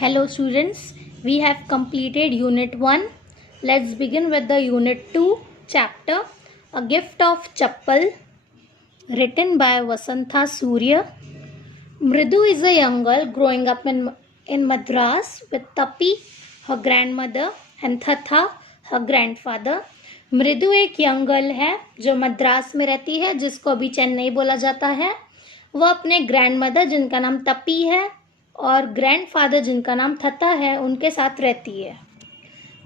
Hello students, we have completed unit 1. Let's begin with the unit 2 chapter A Gift of Chappal, written by Vasantha Surya. Mridu is a young girl growing up in Madras with Tapi, her grandmother, and Thatha, her grandfather. मृदु एक young girl है जो मद्रास में रहती है, जिसको अभी चेन्नई बोला जाता है. वह अपने ग्रैंडमदर जिनका नाम तपी है और ग्रैंडफादर जिनका नाम थता है उनके साथ रहती है.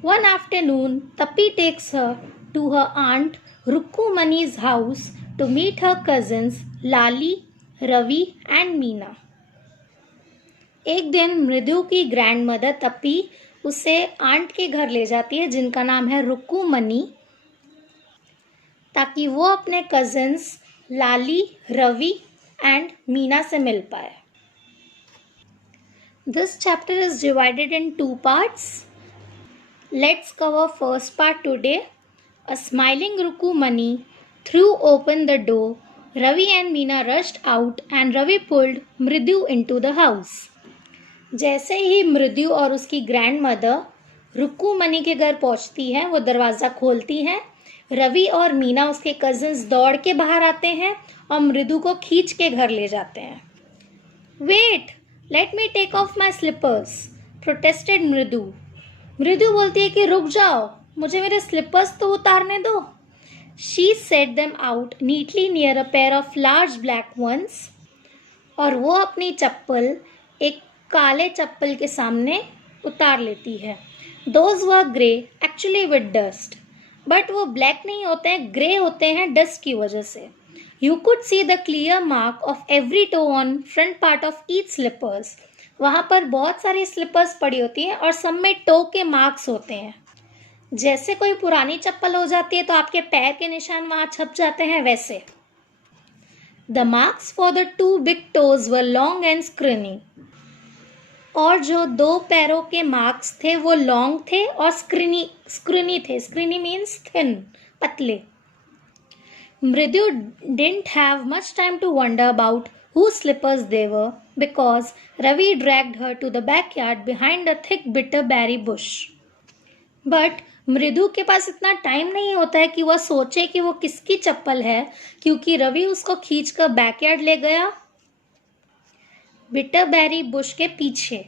One afternoon, Tapi takes her to her aunt Rukkumani's house to meet her cousins Lali, Ravi and Meena. एक दिन मृदु की ग्रैंडमदर तपी उसे आंट के घर ले जाती है जिनका नाम है रुक्कुमनी, ताकि वो अपने कजिन्स लाली, रवि एंड मीना से मिल पाए. This chapter is divided in 2 parts. Let's cover first part today. A smiling Rukkumani threw open the door. Ravi and Meena rushed out and Ravi pulled Mridu into the house. जैसे ही मृदु और उसकी grandmother रुक्कुमनी के घर पहुंचती है, वो दरवाज़ा खोलती हैं. रवि और मीना उसके कजिन्स दौड़ के बाहर आते हैं और मृदु को खींच के घर ले जाते हैं. Wait, let me take off my slippers, protested Mridu. Mridu बोलती है कि रुक जाओ, मुझे मेरे स्लीपर्स तो उतारने दो. She set them out neatly near a pair of large black ones. और वो अपनी चप्पल एक काले चप्पल के सामने उतार लेती है. Those were grey actually with dust, but वो ब्लैक नहीं होते हैं, ग्रे होते हैं डस्ट की वजह से. You could see the clear mark of every toe on front part of each slippers. वहाँ पर बहुत सारी स्लीपर्स पड़ी होती हैं और सब में टो के मार्क्स होते हैं. जैसे कोई पुरानी चप्पल हो जाती है तो आपके पैर के निशान वहाँ छप जाते हैं, वैसे. The marks for the 2 big toes were long and scrawny. और जो 2 पैरों के मार्क्स थे वो लॉन्ग थे और स्क्रिनी थे. स्क्रिनी मीन्स थिन, पतले. Mridu didn't have much time to wonder about whose slippers they were because Ravi dragged her to the backyard behind a thick bitterberry bush. But मृदु के पास इतना टाइम नहीं होता है कि वह सोचे कि वो किसकी चप्पल है, क्योंकि रवि उसको खींचकर बैकयार्ड ले गया बिटरबेरी बुश के पीछे.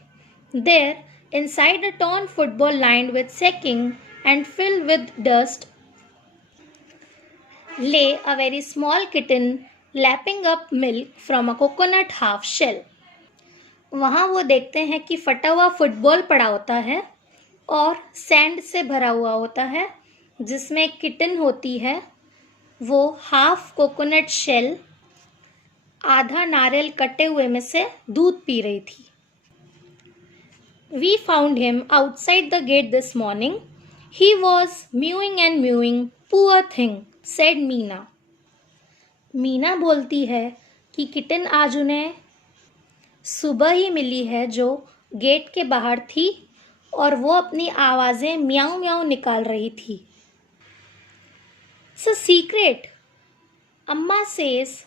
There, inside a torn football lined with sacking and filled with dust, lay a very small kitten lapping up milk from a coconut half shell. वहाँ वो देखते हैं कि फटा हुआ फुटबॉल पड़ा होता है और सैंड से भरा हुआ होता है, जिसमें एक किटन होती है. वो हाफ कोकोनट शेल, आधा नारियल कटे हुए में से दूध पी रही थी. We found him outside the gate this morning. He was mewing and mewing. Poor thing, said Meena. Meena बोलती है कि किटन आज उन्हें सुबह ही मिली है जो गेट के बाहर थी और वो अपनी आवाज़ें म्याऊं म्याऊं निकाल रही थी. It's a secret. Amma says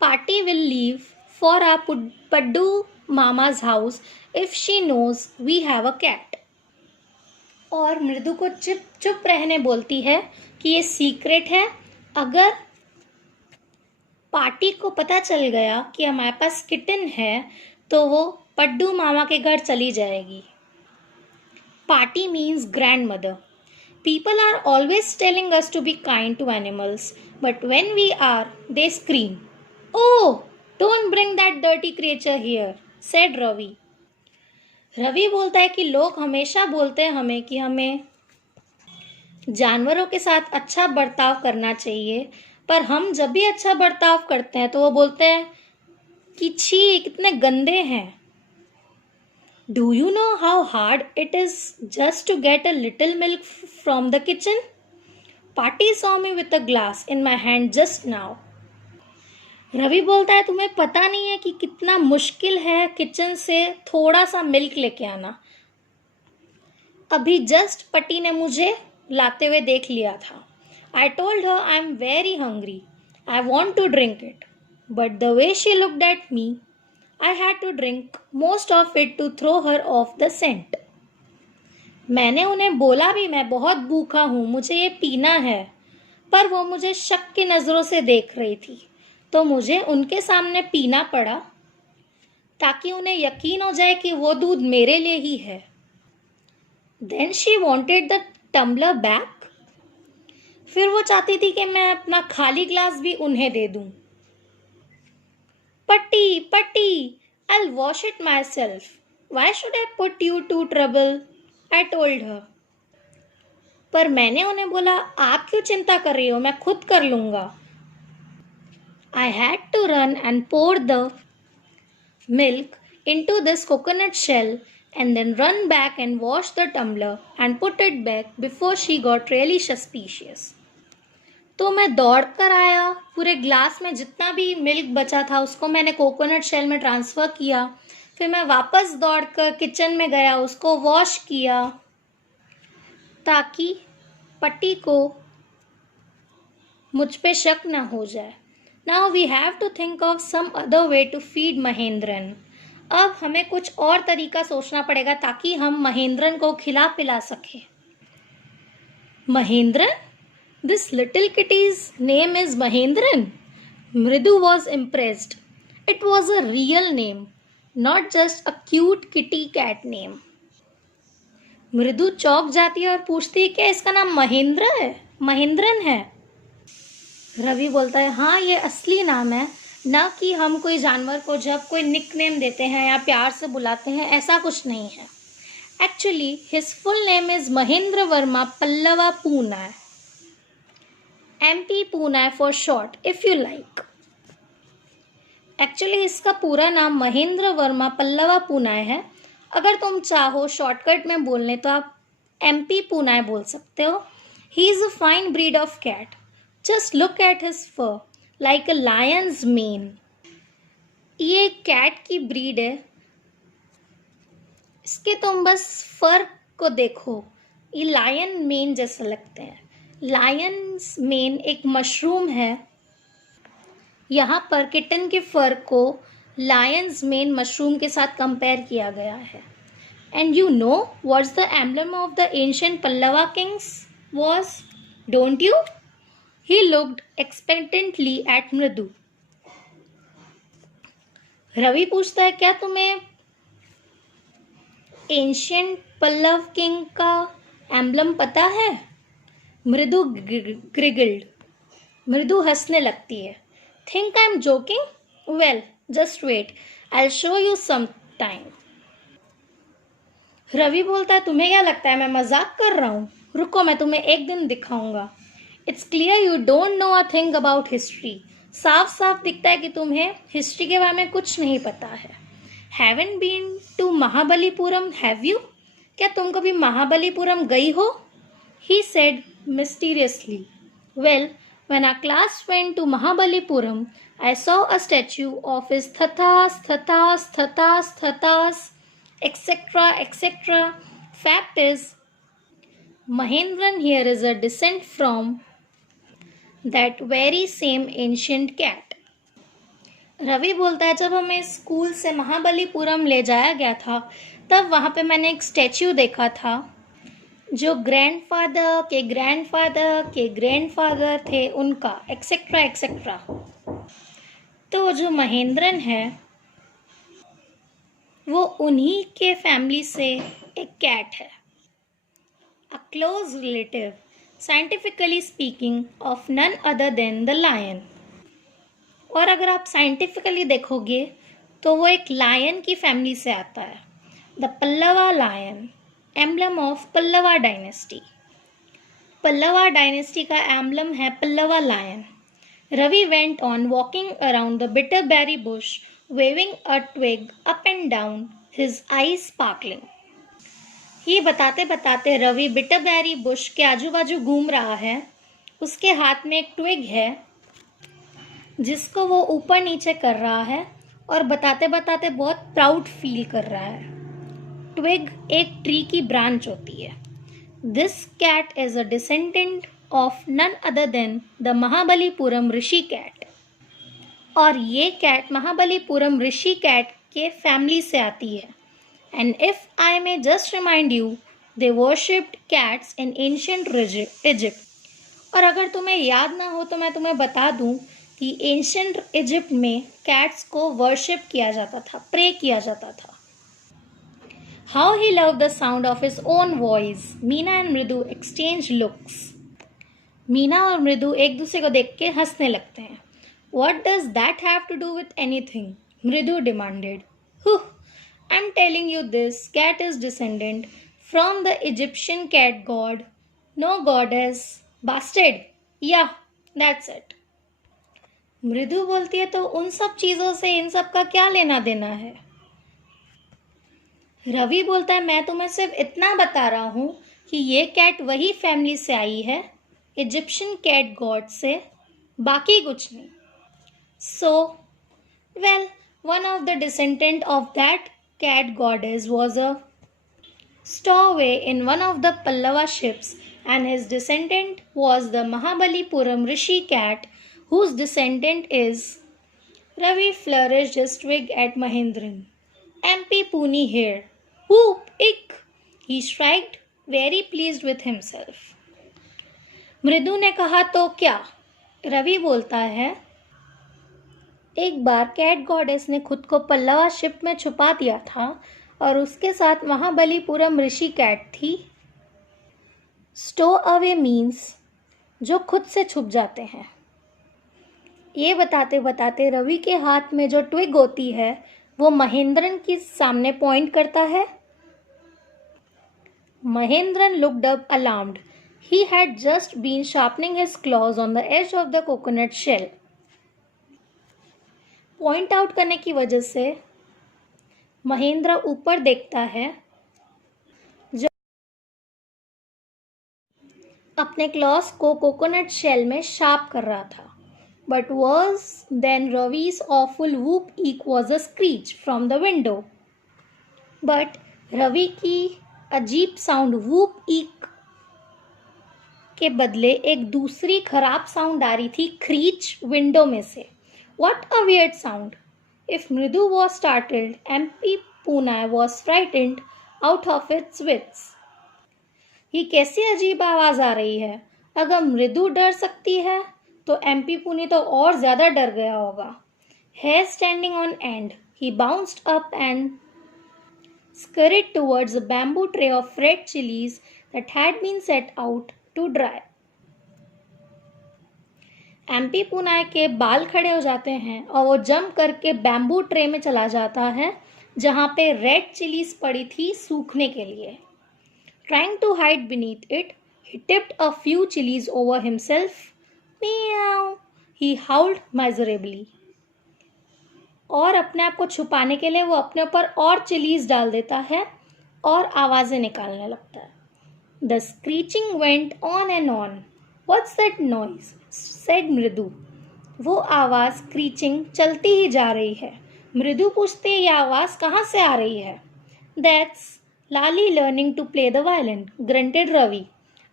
Party will leave for our Paddu Mama's house if she knows we have a cat. और मृदु को चुप रहने बोलती है कि ये सीक्रेट है. अगर पार्टी को पता चल गया कि हमारे पास किटन है तो वो पड्डू मामा के घर चली जाएगी. Party means grandmother. People are always telling us to be kind to animals, but when we are, they scream. Oh, don't bring that dirty creature here, said Ravi. Ravi बोलता है कि लोग हमेशा बोलते हैं हमें कि हमें जानवरों के साथ अच्छा बर्ताव करना चाहिए, पर हम जब भी अच्छा बर्ताव करते हैं तो वो बोलते हैं कि छी, कितने गंदे हैं. Do you know how hard it is just to get a little milk from the kitchen? Party saw me with a glass in my hand just now. Ravi बोलता है तुम्हें पता नहीं है कि कितना मुश्किल है किचन से थोड़ा सा मिल्क लेके आना. अभी जस्ट पटी ने मुझे लाते हुए देख लिया था. I told her I am very hungry. I want to drink it. But the way she looked at me, I had to drink most of it to throw her off the scent. मैंने उन्हें बोला भी मैं बहुत भूखा हूँ, मुझे ये पीना है, पर वो मुझे शक की नज़रों से देख रही थी, तो मुझे उनके सामने पीना पड़ा ताकि उन्हें यकीन हो जाए कि वो दूध मेरे लिए ही है. Then she wanted the tumbler back. फिर वो चाहती थी कि मैं अपना खाली ग्लास भी उन्हें दे दूं. पट्टी पट्टी, I'll wash it myself. Why should I put you to trouble? I told her. पर मैंने उन्हें बोला, आप क्यों चिंता कर रही हो, मैं खुद कर लूंगा. I had to run and pour the milk into this coconut shell and then run back and wash the tumbler and put it back before she got really suspicious. तो मैं दौड़ कर आया, पूरे ग्लास में जितना भी मिल्क बचा था उसको मैंने कोकोनट शेल में ट्रांसफ़र किया. फिर मैं वापस दौड़ कर किचन में गया, उसको वॉश किया ताकि पट्टी को मुझ पे शक ना हो जाए. Now we have to think of some other way to feed Mahendran. अब हमें कुछ और तरीका सोचना पड़ेगा ताकि हम महेंद्रन को खिला पिला सकें. Mahendran? This little kitty's name is Mahendran. Mridu was impressed. It was a real name, not just a cute kitty cat name. मृदु चौंक जाती है और पूछती है क्या इसका नाम महेंद्रन है. रवि बोलता है हाँ ये असली नाम है, ना कि हम कोई जानवर को जब कोई निकनेम देते हैं या प्यार से बुलाते हैं, ऐसा कुछ नहीं है. Actually, his full name is Mahendra Verma Pallava Poonai. MP Poonai for short, if you like. Actually, इसका पूरा नाम महेंद्र वर्मा पल्लवा पूनाय है. अगर तुम चाहो शॉर्टकट में बोलने तो आप MP पूनाय बोल सकते हो. He is a fine breed of cat. Just look at his fur, like a lion's mane. ये कैट की ब्रीड है. इसके तुम बस फर को देखो, ये लायन मेन जैसे लगते हैं. लायंस मेन एक मशरूम है. यहाँ पर किटन के फर को लायंस मेन मशरूम के साथ कंपेयर किया गया है. And you know what's the emblem of the ancient Pallava kings was, don't you? He looked expectantly at Mridu. Ravi पूछता है क्या तुम्हें एंशिएंट पल्लव किंग का एम्बलम पता है? मृदु ग्रिगल्ड. मृदु हंसने लगती है. Think I am joking? Well just wait, I will show you some time. Ravi बोलता है तुम्हें क्या लगता है मैं मजाक कर रहा हूँ? रुको मैं तुम्हें एक दिन दिखाऊंगा. It's clear you don't know a thing about history. साफ साफ दिखता है कि तुम्हें हिस्ट्री के बारे में कुछ नहीं पता है. Haven't been to Mahabalipuram have you? क्या तुम कभी महाबलीपुरम गई हो? He said mysteriously. Well, when our class went to Mahabalipuram, I saw a statue of his Thathas, etc., etc. Fact is, Mahendran here is a descent from that very same ancient cat. Ravi बोलता है जब हमें school से महाबलीपुरम ले जाया गया था तब वहाँ पे मैंने एक स्टैच्यू देखा था जो ग्रैंडफादर के ग्रैंडफादर के ग्रैंडफादर थे उनका एक्सेट्रा एक्सेट्रा. तो जो महेंद्रन है वो उन्हीं के फैमिली से एक कैट है, a close relative, scientifically speaking, of none other than the lion. और अगर आप साइंटिफिकली देखोगे तो वो एक लायन की फैमिली से आता है. The Pallava lion, emblem of Pallava dynasty. Pallava dynasty का एम्बलम है Pallava lion. Ravi went on walking around the bitterberry bush, waving a twig up and down, his eyes sparkling. ये बताते बताते रवि बिटरबेरी बुश के आजू बाजू घूम रहा है. उसके हाथ में एक ट्विग है जिसको वो ऊपर नीचे कर रहा है और बताते बताते बहुत प्राउड फील कर रहा है. ट्विग एक ट्री की ब्रांच होती है. This cat is a descendant of none other than the Mahabalipuram Rishi cat. और ये कैट महाबलीपुरम ऋषि कैट के फैमिली से आती है। And if I may just remind you, they worshipped cats in ancient Egypt. और अगर तुम्हें याद ना हो तो मैं तुम्हें बता दूं कि एंशिएंट इजिप्ट में कैट्स को वर्शिप किया जाता था, प्रे किया जाता था। How he loved the sound of his own voice. Meena and मृदु एक्सचेंज लुक्स। मीना और मृदु एक दूसरे को देख के हंसने लगते हैं। What does that have to do with anything? मृदु demanded. Huh, I'm telling you this cat is descendant from the Egyptian cat god. No goddess. Bastard. Yeah, that's it. मृदु बोलती है तो उन सब चीजों से इन सब का क्या लेना देना है? रवि बोलता है मैं तुम्हें सिर्फ इतना बता रहा हूं कि ये कैट वही फैमिली से आई है, इजिप्शियन कैट गॉड से, बाकी कुछ नहीं। So well, one of the descendant of that cat goddess was a stowaway in one of the Pallava ships, and his descendant was the Mahabalipuram Rishi cat, whose descendant is. Ravi flourished his twig at Mahendran. MP Puni here. Whoop! Ick! He shrieked, very pleased with himself. मृदु ने कहा तो क्या? रवि बोलता है एक बार cat goddess ने खुद को पल्लवा शिप में छुपा दिया था और उसके साथ महाबलीपुरम ऋषि कैट थी। स्टो अवे मीन्स जो खुद से छुप जाते हैं। ये बताते बताते रवि के हाथ में जो ट्विग होती है वो महेंद्रन के सामने पॉइंट करता है। Mahendran looked up alarmed. He had just been sharpening his claws on the edge of the coconut shell. Point out करने की वजह से महेंद्र ऊपर देखता है जो अपने क्लॉस को कोकोनट शेल में शार्प कर रहा था। But was then Ravi's awful whoop eek was a screech from the window. बट रवि की अजीब साउंड वूप ईक के बदले एक दूसरी खराब साउंड आ रही थी क्रीच विंडो में से। What a weird sound! If Mridu was startled, MP Pune was frightened out of its wits. ये कैसी अजीब आवाज आ रही है? अगर मृदु डर सकती है तो MP पुनी तो और ज्यादा डर गया होगा। Hair standing on end, he bounced up and scurried towards a bamboo tray of red chilies that had been set out to dry. MP पुनाय के बाल खड़े हो जाते हैं और वो जंप करके बैम्बू ट्रे में चला जाता है जहाँ पे रेड चिलीज पड़ी थी सूखने के लिए। Trying to hide beneath it, he tipped a few chilies over himself. Meow! He howled miserably. और अपने आप को छुपाने के लिए वो अपने ऊपर और चिलीज डाल देता है और आवाजें निकालने लगता है। The screeching went on and on. What's that noise? said मृदु. वो आवाज स्क्रीचिंग चलती ही जा रही है। मृदु पूछते ये आवाज कहाँ से आ रही है? That's Lali learning to play the violin, grunted Ravi.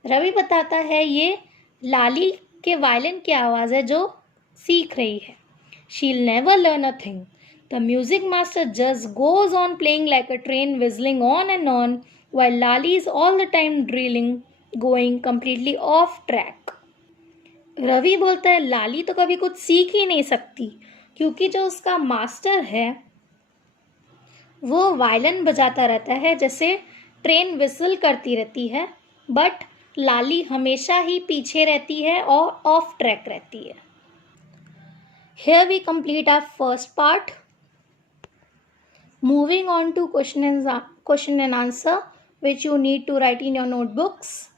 Ravi बताता है ये लाली के वायलिन की आवाज है जो सीख रही है। She'll never learn a thing. The music master just goes on playing like a train whistling on and on while Lali is all the time drilling, going completely off track. Ravi बोलता है लाली तो कभी कुछ सीख ही नहीं सकती क्योंकि जो उसका मास्टर है वो वायलिन बजाता रहता है जैसे ट्रेन विसल करती रहती है, बट लाली हमेशा ही पीछे रहती है और ऑफ ट्रैक रहती है। Here we complete our first part. Moving on to question and answer, which you need to write in your notebooks.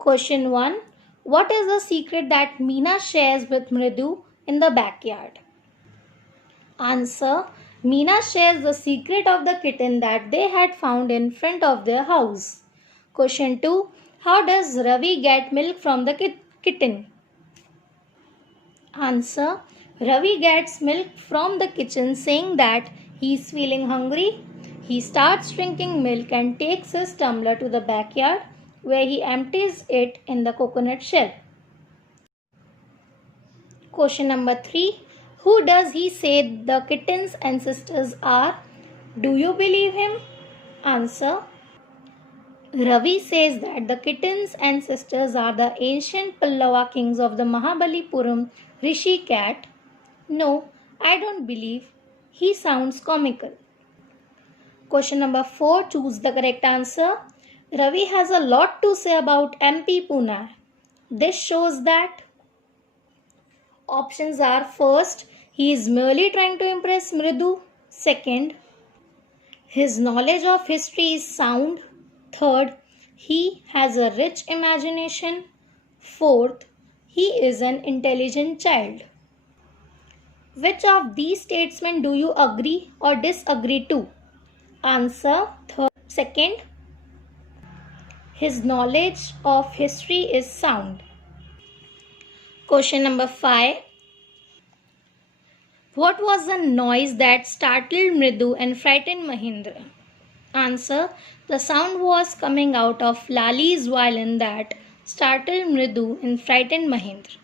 Question 1. What is the secret that Meena shares with Mridu in the backyard? Answer. Meena shares the secret of the kitten that they had found in front of their house. Question 2. How does Ravi get milk from the kitten? Answer. Ravi gets milk from the kitchen saying that he is feeling hungry. He starts drinking milk and takes his tumbler to the backyard where he empties it in the coconut shell. Question number 3. Who does he say the kitten's ancestors are? Do you believe him? Answer. Ravi says that the kitten's ancestors are the ancient Pallava kings of the Mahabalipuram Rishi cat. No, I don't believe. He sounds comical. Question number 4. Choose the correct answer. Ravi has a lot to say about MP Pune. This shows that options are: first, he is merely trying to impress Mridu. Second, his knowledge of history is sound. Third, he has a rich imagination. Fourth, he is an intelligent child. Which of these statements do you agree or disagree to? Answer. Second, his knowledge of history is sound. Question number 5. What was the noise that startled Mridu and frightened Mahindra? Answer. The sound was coming out of Lali's violin that startled Mridu and frightened Mahindra.